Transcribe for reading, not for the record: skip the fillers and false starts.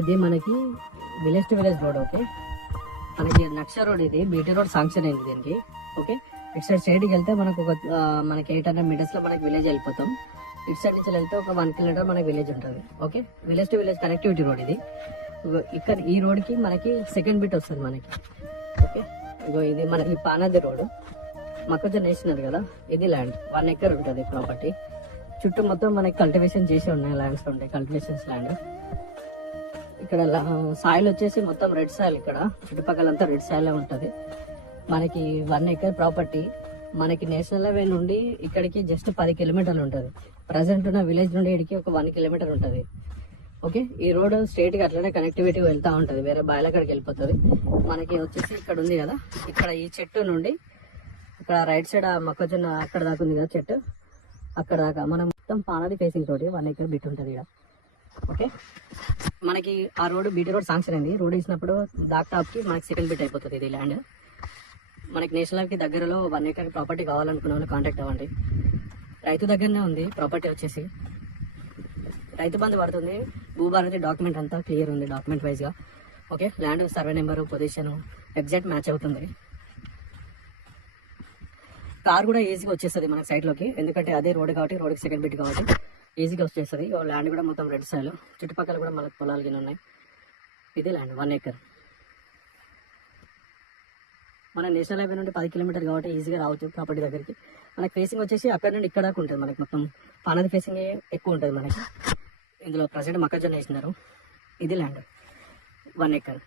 ఇది మనకి village to village road. Okay, మనకి నక్ష రోడ్, ఇది బీటీ రోడ్ శాంక్షన్ అయింది దీనికి. ఓకే, ఇటు సైడ్ స్ట్రైట్కి వెళ్తే మనకు మనకి 800 మీటర్స్ లో మనకి విలేజ్ వెళ్ళిపోతాం. ఇటు సైడ్ నుంచి వెళ్తే ఒక 1 కిలోమీటర్ మనకి విలేజ్ ఉంటుంది. Okay, village to village connectivity road ఇది. ఇక్కడ ఈ రోడ్కి మనకి సెకండ్ బిట్ వస్తుంది మనకి. ఓకే, ఇది మనకి పానాది రోడ్, మొక్కజొన్న వేసినారు కదా, ఇది ల్యాండ్ 1 ఎకర్ ఉంటుంది ప్రాపర్టీ. చుట్టూ మొత్తం మనకి కల్టివేషన్ చేసి ఉన్నాయి, ల్యాండ్స్ ఉంటాయి, కల్టివేషన్స్ ల్యాండ్. ఇక్కడ సాయిల్ వచ్చేసి మొత్తం రెడ్ సాయిల్, ఇక్కడ చుట్టుపక్కలంతా రెడ్ సాయిల్ ఉంటుంది. మనకి 1 ఎకర్ ప్రాపర్టీ. మనకి నేషనల్ హైవే నుండి ఇక్కడికి జస్ట్ 10 కిలోమీటర్లు ఉంటుంది. ప్రజెంట్ ఉన్న విలేజ్ నుండి ఇక్కడికి ఒక 1 కిలోమీటర్ ఉంటుంది. ఓకే, ఈ రోడ్ స్ట్రైట్ గా అట్లనే కనెక్టివిటీ వెళ్తూ ఉంటుంది, వేరే బాయిల కాడికి వెళ్ళిపోతుంది. మనకి వచ్చేసి ఇక్కడ ఉంది కదా, ఇక్కడ ఈ చెట్టు నుండి ఇక్కడ రైట్ సైడ్ మొక్కజొన్న అక్కడ దాకా ఉంది కదా చెట్టు, అక్కడ దాకా మనం మొత్తం పానది ఫేసింగ్ తోటి 1 ఎకర్ బిట్ ఉంటుంది ఇక్కడ. ఓకే, మనకి ఆ రోడ్ బీటీ రోడ్ శాంక్షన్ అయింది. రోడ్ వేసినప్పుడు దాక్ టాప్ కి మనకి సెకండ్ బిట్ అయిపోతుంది ఇది ల్యాండ్. మనకి నేషనల్ కి దగ్గరలో 1 ఎకర్ ప్రాపర్టీ కావాలనుకున్న వాళ్ళు కాంటాక్ట్ అవ్వండి. రైతు దగ్గరనే ఉంది ప్రాపర్టీ వచ్చేసి, రైతు బంధు పడుతుంది. భూభారతి డాక్యుమెంట్ అంతా క్లియర్ ఉంది డాక్యుమెంట్ వైజ్ గా. Okay, land survey number position exact match అవుతుంది. కార్ కూడా ఈజీగా వచ్చేస్తుంది మనకి సైడ్ లోకి, ఎందుకంటే అదే రోడ్ కాబట్టి, రోడ్కి సెకండ్ బిట్ కాబట్టి ఈజీగా వచ్చేస్తుంది. ల్యాండ్ కూడా మొత్తం రెడ్ సైల్, చుట్టుపక్కల కూడా మనకు పొలాలు గిన్నె ఉన్నాయి. ఇది ల్యాండ్ 1 ఎకర్. మన నేషనల్ హైవే నుండి 10 కిలోమీటర్ కాబట్టి ఈజీగా రావచ్చు ప్రాపర్టీ దగ్గరికి. మనకి ఫేసింగ్ వచ్చేసి అక్కడ నుండి ఇక్కడ దాకా ఉంటుంది. మనకి మొత్తం పానది ఫేసింగ్ ఎక్కువ ఉంటుంది మనకి. ఇందులో ప్రజెంట్ మొక్కజొన్న వేసినారు. ఇది ల్యాండ్ 1 ఎకర్.